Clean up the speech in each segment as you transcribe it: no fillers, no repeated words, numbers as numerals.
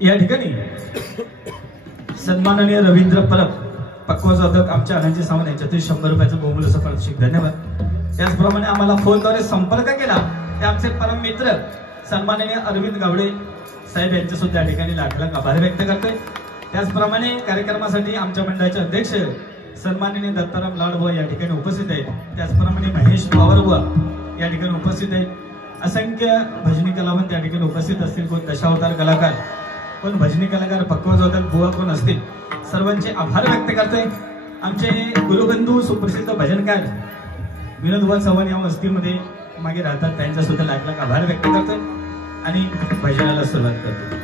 या ठिकाणी सन्माननीय रवींद्र परब पक्वजोदक आमच्या अनाजी सावंत यांच्यातील 100 रुपयाचं बहुमूल्य पारितोषिक धन्यवाद। त्याचप्रमाणे आम्हाला फोनद्वारे संपर्क केला ते आमचे परम मित्र सन्माननीय अरविंद गावडे साहेब यांचे सुद्धा या ठिकाणी लाख लाख आभार व्यक्त करतोय। त्याचप्रमाणे कार्यक्रमासाठी आमच्या मंडळाचे अध्यक्ष सन्माननीय दत्ताराम लाडबुवा या ठिकाणी उपस्थित आहेत। त्याचप्रमाणे महेश पवारबुवा या ठिकाणी उपस्थित आहेत। असंख्य भजनी कलावंत या ठिकाणी उपस्थित असतील, कोण दशावतार कलाकार, कोण भजनी कलाकार, पक्वजोदक बुवा कोण असतील, सर्वांचे आभार व्यक्त करतोय। आमचे गुरुबंधू सुप्रसिद्ध भजनकार विनोदबुवा चव्हाण या वस्तीमध्ये मागे राहतात, त्यांचा सुद्धा लाख लाख आभार व्यक्त करतोय आणि भजनाला सुरुवात करतो।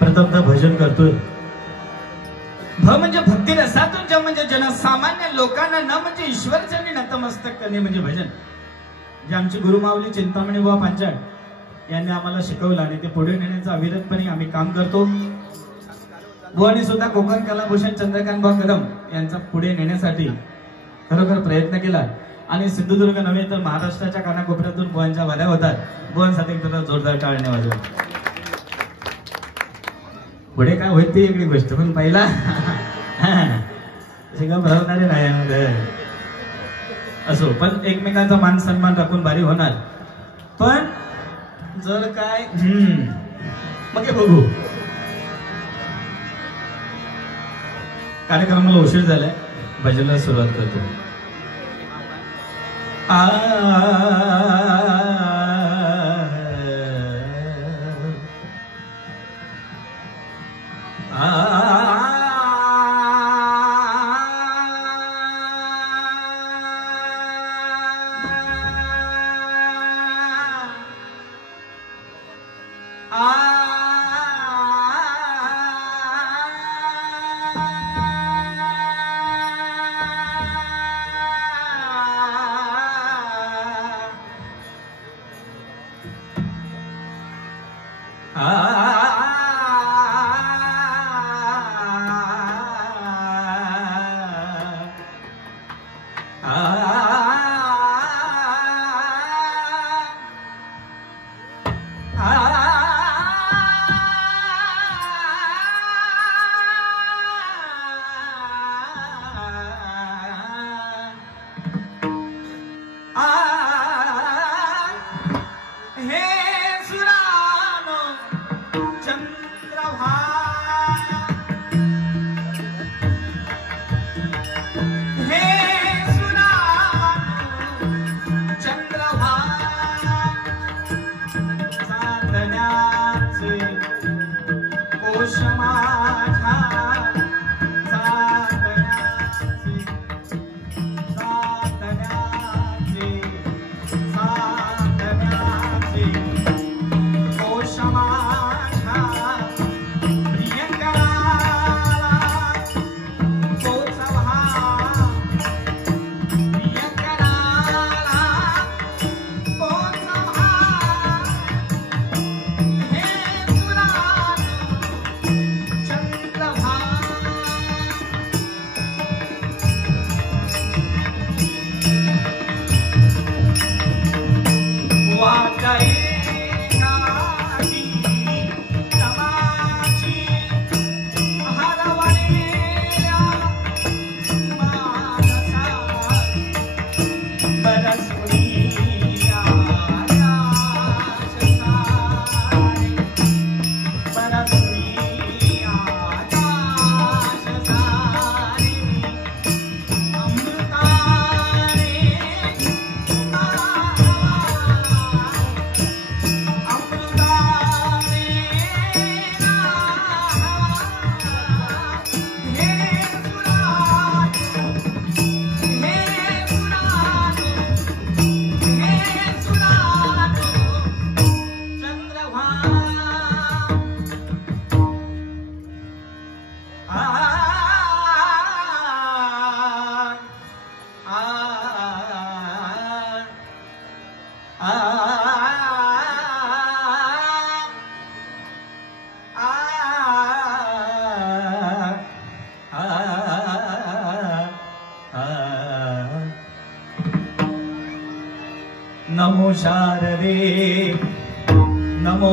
प्रथमतः भजन करतोय। भ म्हणजे भक्ती रसातून, ज म्हणजे जनसामान्य लोकांना, न म्हणजे ईश्वरचरणी नतमस्तक करणे म्हणजे भजन। जे आमचे गुरुमाऊली चिंतामणी बुवा पांचाळ यांनी आम्हाला शिकवलं आणि ते पुढे नेण्याचा अविरतपणे आम्ही काम करतो। बुवानी सुद्धा कोकण कलाभूषण चंद्रकांत बुवा कदम यांचा पुढे नेण्यासाठी खरोखर प्रयत्न केला आणि सिंधुदुर्ग नव्हे तर महाराष्ट्राच्या कानाकोपऱ्यातून बुवांच्या वाऱ्या होतात। बुवांसाठी एकदा जोरदार टाळणे वाजवा। पुढे काय होईल ती वेगळी गोष्ट, पण पहिला शिंगा भरवणारे नाही असो, पण एकमेकांचा मान सन्मान राखून बारी होणार। पण जर काय मग बघू, कार्यक्रमाला उशीर झालाय, भजनाला सुरुवात करतो। शारदे नमो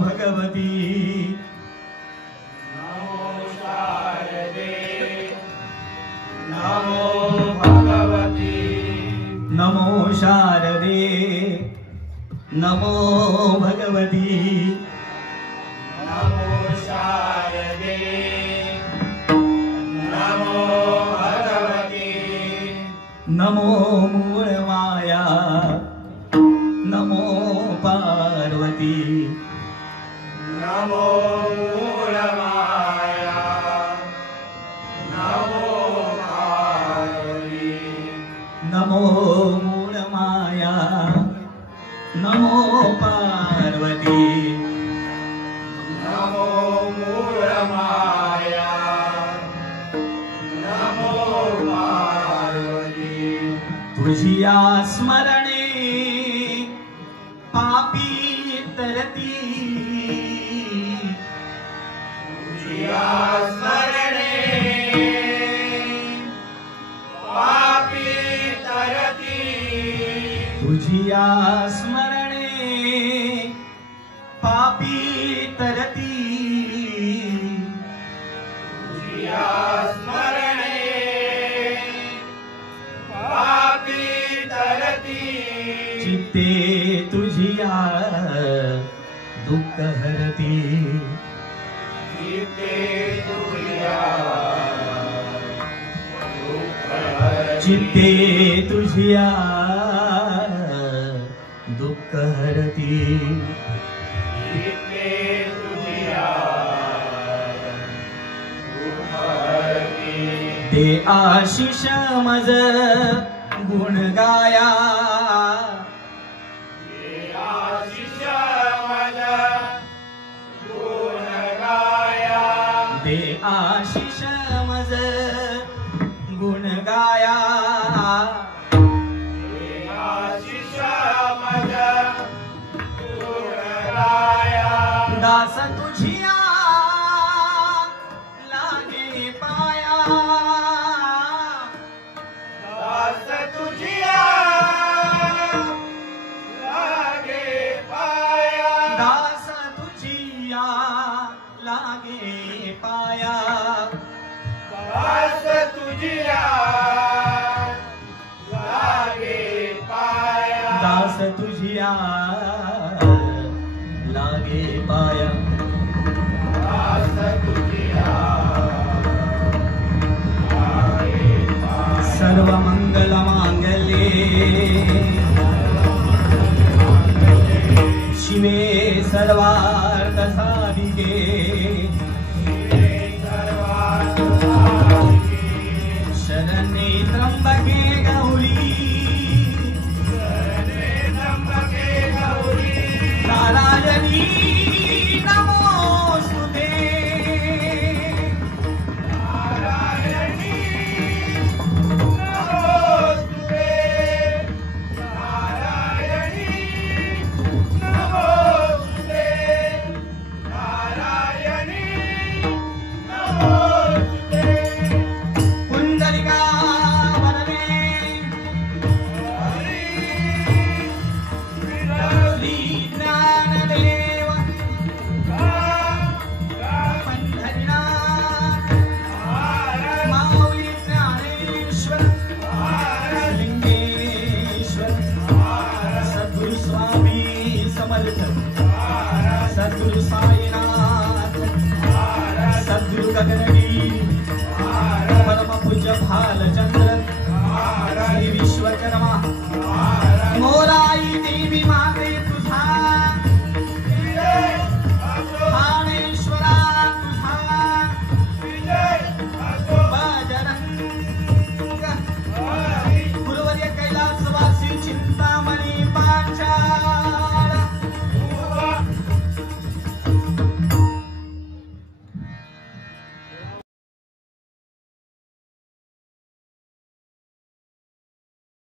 भगवती नमो शारदे नमो भगवती नमो शारदे नमो भगवती नमो शारदे नमो भगवती नमो मूळमाया नमो पार्वती नमो मूलमाया नमो पार्वती नमो मूळमाया नमो पार्वती नमो मूलमाया नमो पार्वती तुझिया स्मरणे पापी तरती तुझिया स्मरणे पापी तरती तुझिया स्मरणे पापी तरती तुझिया स्मरणे पापी तरती चित्ते तुझिया दुःख हरती चित्ते तुझिया चित्ते तुझिया दुःख हरती चित्ते तुझिया दुःखहरती ते आशिष मज गुण गाया आशिष मज गुण गाया ते आशिष मज गुण गाया आशिष मज गुण गाया दास तुझिया लागे पाया दास तुझिया लागे पाया दास तुझिया लागे पाया दास तुझिया लागे पाया दास तुझिया लागे पाया दास तुझिया लागे पाया सर्व मंगल मांगल्ये शिवे सर्वार्थ साधिके शरण्ये त्र्यंबके गौरी नारायणी नमोस्तुते पुंडलिका वरदे श्री ज्ञानदेव पंढरीनाथ माऊली ज्ञानेश्वर लिंगेश्वर सद्गुरु स्वामी समर्थ सद्गुरु साईनाथ सद्गुरु गगनगिरी परम पूज्य भालचंद्र श्री विश्वकर्मा